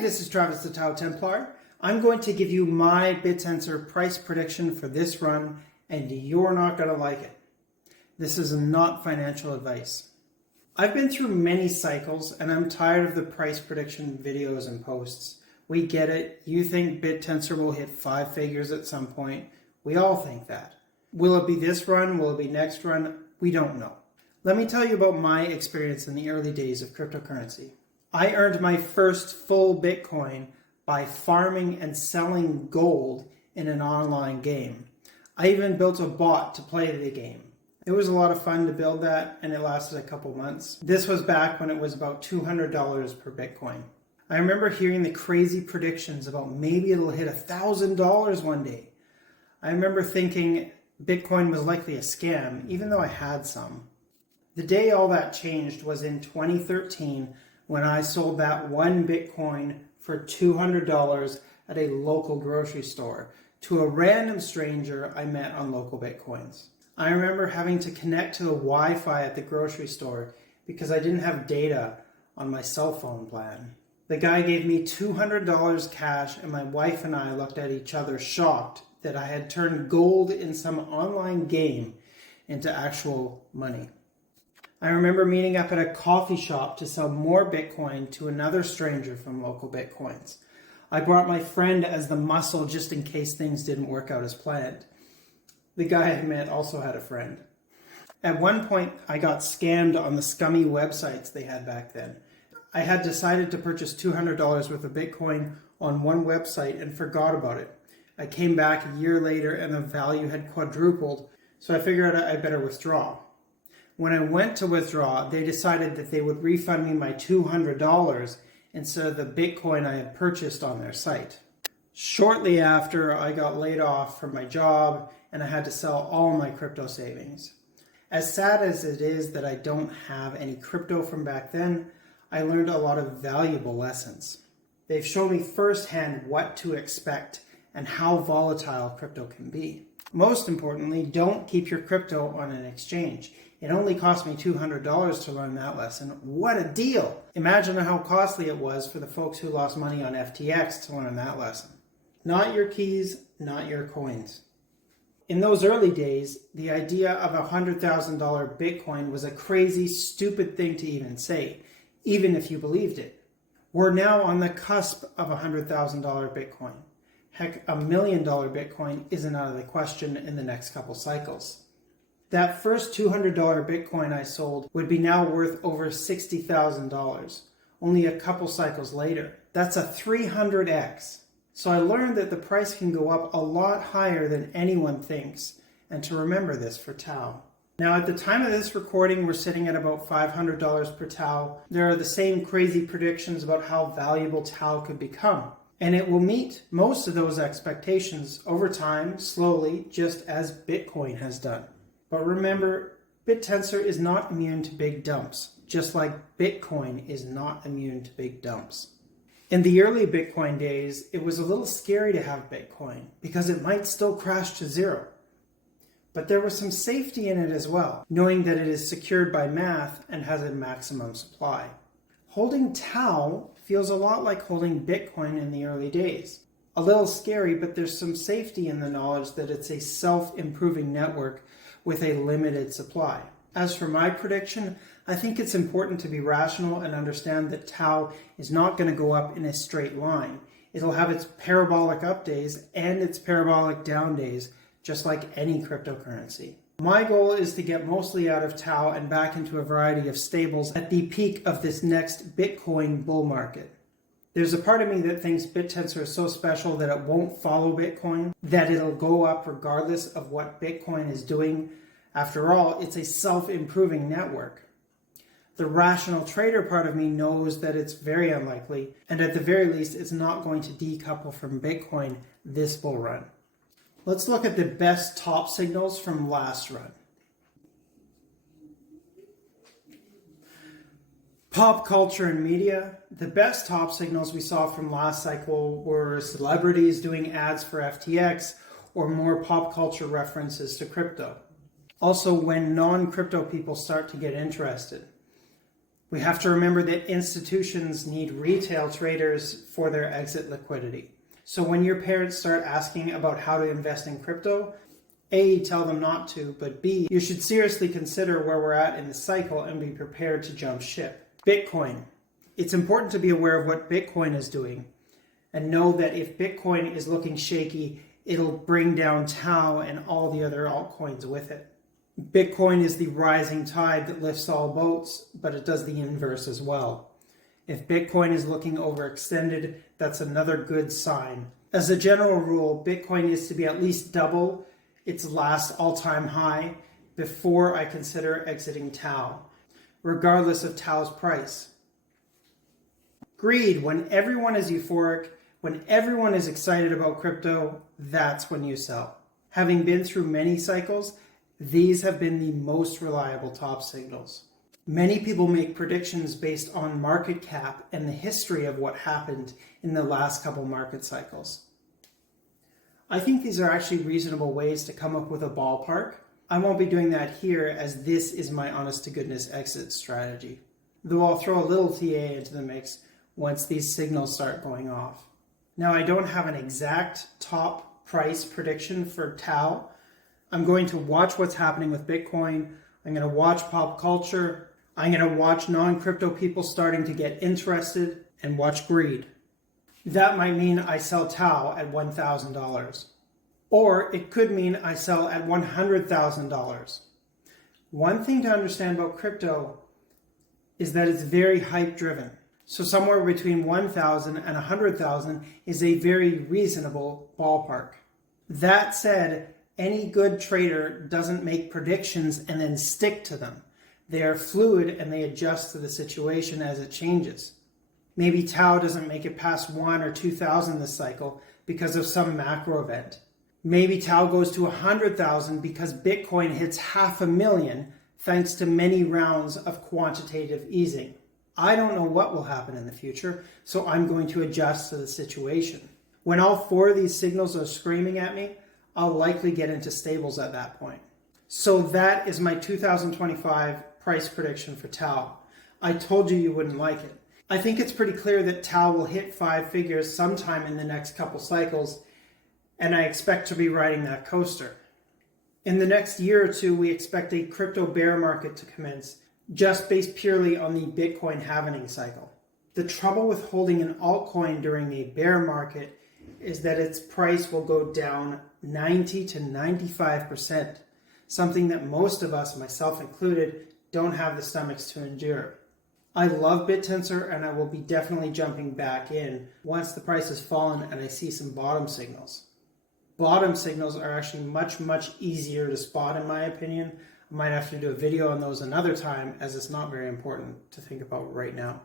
this is Travis the Tao Templar. I'm going to give you my Bittensor price prediction for this run, and you're not going to like it. This is not financial advice. I've been through many cycles, and I'm tired of the price prediction videos and posts. We get it. You think Bittensor will hit 5 figures at some point. We all think that. Will it be this run? Will it be next run? We don't know. Let me tell you about my experience in the early days of cryptocurrency. I earned my first full Bitcoin by farming and selling gold in an online game. I even built a bot to play the game. It was a lot of fun to build that, and it lasted a couple months. This was back when it was about $200 per Bitcoin. I remember hearing the crazy predictions about maybe it'll hit $1,000 one day. I remember thinking Bitcoin was likely a scam, even though I had some. The day all that changed was in 2013 when I sold that one Bitcoin for $200 at a local grocery store to a random stranger I met on Local Bitcoins. I remember having to connect to the Wi-Fi at the grocery store because I didn't have data on my cell phone plan. The guy gave me $200 cash, and my wife and I looked at each other shocked that I had turned gold in some online game into actual money. I remember meeting up at a coffee shop to sell more Bitcoin to another stranger from Local Bitcoins. I brought my friend as the muscle just in case things didn't work out as planned. The guy I met also had a friend. At one point, I got scammed on the scummy websites they had back then. I had decided to purchase $200 worth of Bitcoin on one website and forgot about it. I came back a year later and the value had quadrupled, so I figured I better withdraw. When I went to withdraw, they decided that they would refund me my $200 instead of the Bitcoin I had purchased on their site. Shortly after, I got laid off from my job and I had to sell all my crypto savings. As sad as it is that I don't have any crypto from back then, I learned a lot of valuable lessons. They've shown me firsthand what to expect and how volatile crypto can be. Most importantly, don't keep your crypto on an exchange. It only cost me $200 to learn that lesson. What a deal! Imagine how costly it was for the folks who lost money on FTX to learn that lesson. Not your keys, not your coins. In those early days, the idea of a $100,000 Bitcoin was a crazy, stupid thing to even say, even if you believed it. We're now on the cusp of a $100,000 Bitcoin. Heck, $1 million Bitcoin isn't out of the question in the next couple cycles. That first $200 Bitcoin I sold would be now worth over $60,000, only a couple cycles later. That's a 300x. So I learned that the price can go up a lot higher than anyone thinks, and to remember this for Tao. Now at the time of this recording, we're sitting at about $500 per Tao. There are the same crazy predictions about how valuable Tao could become. And it will meet most of those expectations over time, slowly, just as Bitcoin has done. But remember, Bittensor is not immune to big dumps, just like Bitcoin is not immune to big dumps. In the early Bitcoin days, it was a little scary to have Bitcoin because it might still crash to zero. But there was some safety in it as well, knowing that it is secured by math and has a maximum supply. Holding Tao feels a lot like holding Bitcoin in the early days. A little scary, but there's some safety in the knowledge that it's a self-improving network with a limited supply. As for my prediction, I think it's important to be rational and understand that Tao is not going to go up in a straight line. It'll have its parabolic up days and its parabolic down days, just like any cryptocurrency. My goal is to get mostly out of Tao and back into a variety of stables at the peak of this next Bitcoin bull market. There's a part of me that thinks Bittensor is so special that it won't follow Bitcoin, that it'll go up regardless of what Bitcoin is doing. After all, it's a self-improving network. The rational trader part of me knows that it's very unlikely, and at the very least, it's not going to decouple from Bitcoin this bull run. Let's look at the best top signals from last run. Pop culture and media. The best top signals we saw from last cycle were celebrities doing ads for FTX or more pop culture references to crypto. Also, when non-crypto people start to get interested. We have to remember that institutions need retail traders for their exit liquidity. So when your parents start asking about how to invest in crypto, A, tell them not to, but B, you should seriously consider where we're at in the cycle and be prepared to jump ship. Bitcoin. It's important to be aware of what Bitcoin is doing and know that if Bitcoin is looking shaky, it'll bring down TAO and all the other altcoins with it. Bitcoin is the rising tide that lifts all boats, but it does the inverse as well. If Bitcoin is looking overextended, that's another good sign. As a general rule, Bitcoin needs to be at least double its last all-time high before I consider exiting TAO, regardless of TAO's price. Greed. When everyone is euphoric, when everyone is excited about crypto, that's when you sell. Having been through many cycles, these have been the most reliable top signals. Many people make predictions based on market cap and the history of what happened in the last couple market cycles. I think these are actually reasonable ways to come up with a ballpark. I won't be doing that here as this is my honest to goodness exit strategy, though I'll throw a little TA into the mix once these signals start going off. Now, I don't have an exact top price prediction for TAO. I'm going to watch what's happening with Bitcoin. I'm going to watch pop culture. I'm going to watch non-crypto people starting to get interested and watch greed. That might mean I sell TAO at $1,000. Or it could mean I sell at $100,000. One thing to understand about crypto is that it's very hype driven. So somewhere between 1,000 and 100,000 is a very reasonable ballpark. That said, any good trader doesn't make predictions and then stick to them. They are fluid and they adjust to the situation as it changes. Maybe TAO doesn't make it past 1 or 2,000 this cycle because of some macro event. Maybe TAO goes to 100,000 because Bitcoin hits 500,000 thanks to many rounds of quantitative easing. I don't know what will happen in the future, so I'm going to adjust to the situation. When all four of these signals are screaming at me, I'll likely get into stables at that point. So that is my 2025 price prediction for TAO. I told you you wouldn't like it. I think it's pretty clear that TAO will hit 5 figures sometime in the next couple cycles, and I expect to be riding that coaster. In the next year or two, we expect a crypto bear market to commence, just based purely on the Bitcoin halving cycle. The trouble with holding an altcoin during a bear market is that its price will go down 90 to 95%, something that most of us, myself included, don't have the stomachs to endure. I love Bittensor and I will be definitely jumping back in once the price has fallen and I see some bottom signals. Bottom signals are actually much easier to spot in my opinion. I might have to do a video on those another time as it's not very important to think about right now.